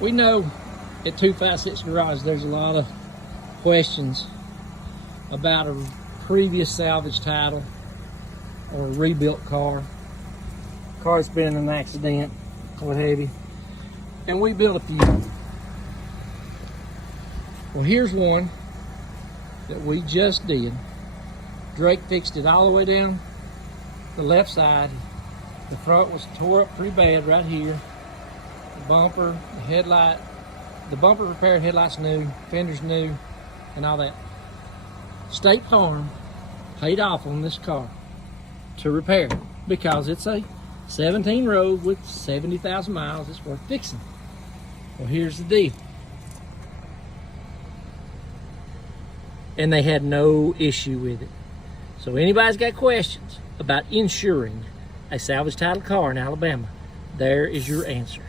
We know at 256 Garage there's a lot of questions about a previous salvage title or a rebuilt car. Car's been in an accident, what have you. And we built a few. Well, here's one that we just did. Drake fixed it all the way down the left side. The front was tore up pretty bad right here. The bumper, the headlight, the bumper repaired, headlights new, fenders new, and all that. State Farm paid off on this car to repair it because it's a 17 road with 70,000 miles. It's worth fixing. Well, here's the deal. And they had no issue with it. So anybody's got questions about insuring a salvage title car in Alabama, there is your answer.